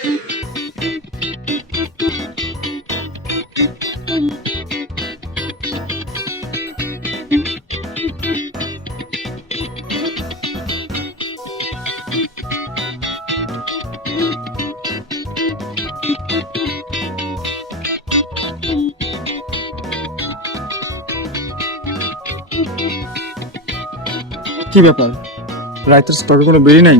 কি ব্যাপার, রাইতের স্টকে কোনো বেরি নাই?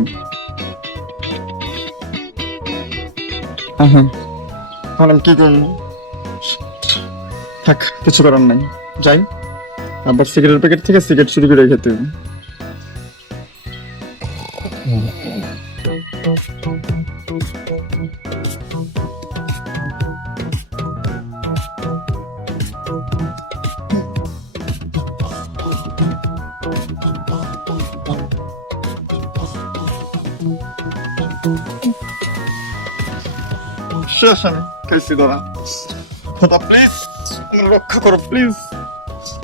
হ্যাঁ, তাহলে আমি কি করবো? থাক, কিছু করার নাই, যাই। আবার সিগারেটের প্যাকেট থেকে সিগারেট চুরি করে খেতে হবে। শেষ, আমি খাইছি ধরা। খোদা প্লিজ রক্ষা করো, প্লিজ।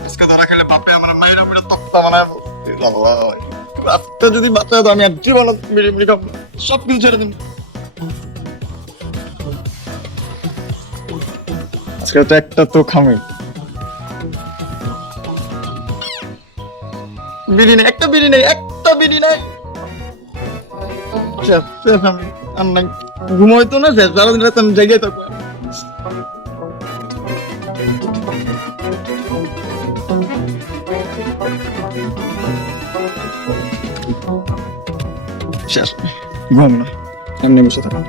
আজকে ধরা খেলে বাপে আমার মায়েরা পুরো তক্তা বানায়। রাতটা যদি বাঁচায় তো আমি আর জীবন মিড়ি মিড়ি খাবো, সব কিছু ছেড়ে দিন। আজকে তো একটা তো খামে বিড়ি নেই, একটা বিড়ি নেই, একটা বিড়ি নেই। আমি আর নাই, ঘুমোইতো না, সারাদিন রাত আমি জেগে থাকবো। শেষ, ঘুম না, এমনি বসে থাকো।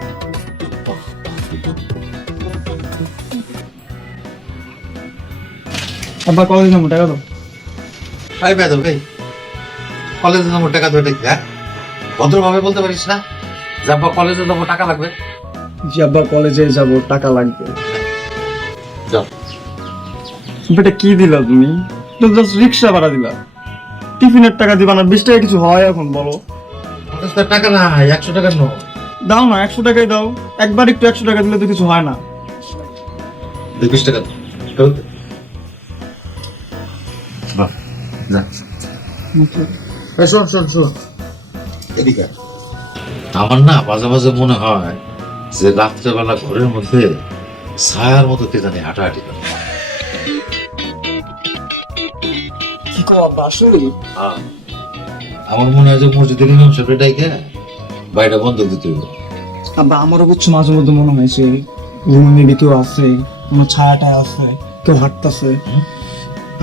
আব্বা কলেজে যাবো, টাকা দাও। ভাই বেদব ভাই, কলেজে যাবো টাকা ধরে দেখি, হ্যাঁ ভদ্রভাবে বলতে পারিস না? যাবো কলেজে যাবো টাকা লাগবে। জি আব্বা, কলেজে যাবো, টাকা লাগবে। যাও। বেটা কি দিলা তুমি? তো জাস্ট রিক্সা ভাড়া দিলা, টিফিনের টাকা দিবা না? 20 টাকা কিছু হয় এখন বলো? টাকা না, 100 টাকার নোট দাও না, 100 টাকাই দাও। একবার একটু 100 টাকা দিলে তো কিছু হয় না। 20 টাকা শোন শোন শোন, এদিকে আমার না মাঝে মাঝে মনে হয় যে রাত্রেবেলা ঘরের মধ্যে ছায়ার মতো কে জানি হাঁটাহাঁটি করে। কি কো আব্বা, আসলে আমার মনে হয় যে মসজিদের ইমাম সাহেব ডাইকে বাড়িটা বন্ধ দিতে হবে। আব্বা আমারও বুঝছো, মাঝে মধ্যে মনে হয়েছে রুমে মেবি কেউ আছে, কোনো ছায়াটায় আছে, কেউ হাঁটতেছে।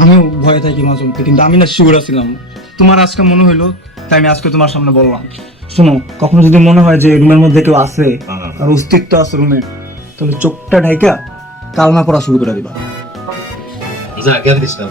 আমিও ভয়ে থাকি মাঝে মধ্যে, কিন্তু আমি না শিওর ছিলাম। তোমার আজকে মনে হইলো, তাই আমি আজকে তোমার সামনে বললাম। শোনো, কখনো যদি মনে হয় যে রুমের মধ্যে কেউ আছে আর অস্তিত্ব আছে রুমে, তাহলে চোখটা ঢাইকা কালমা পড়া শুরু করে দিবা। যা জ্ঞান দিস না।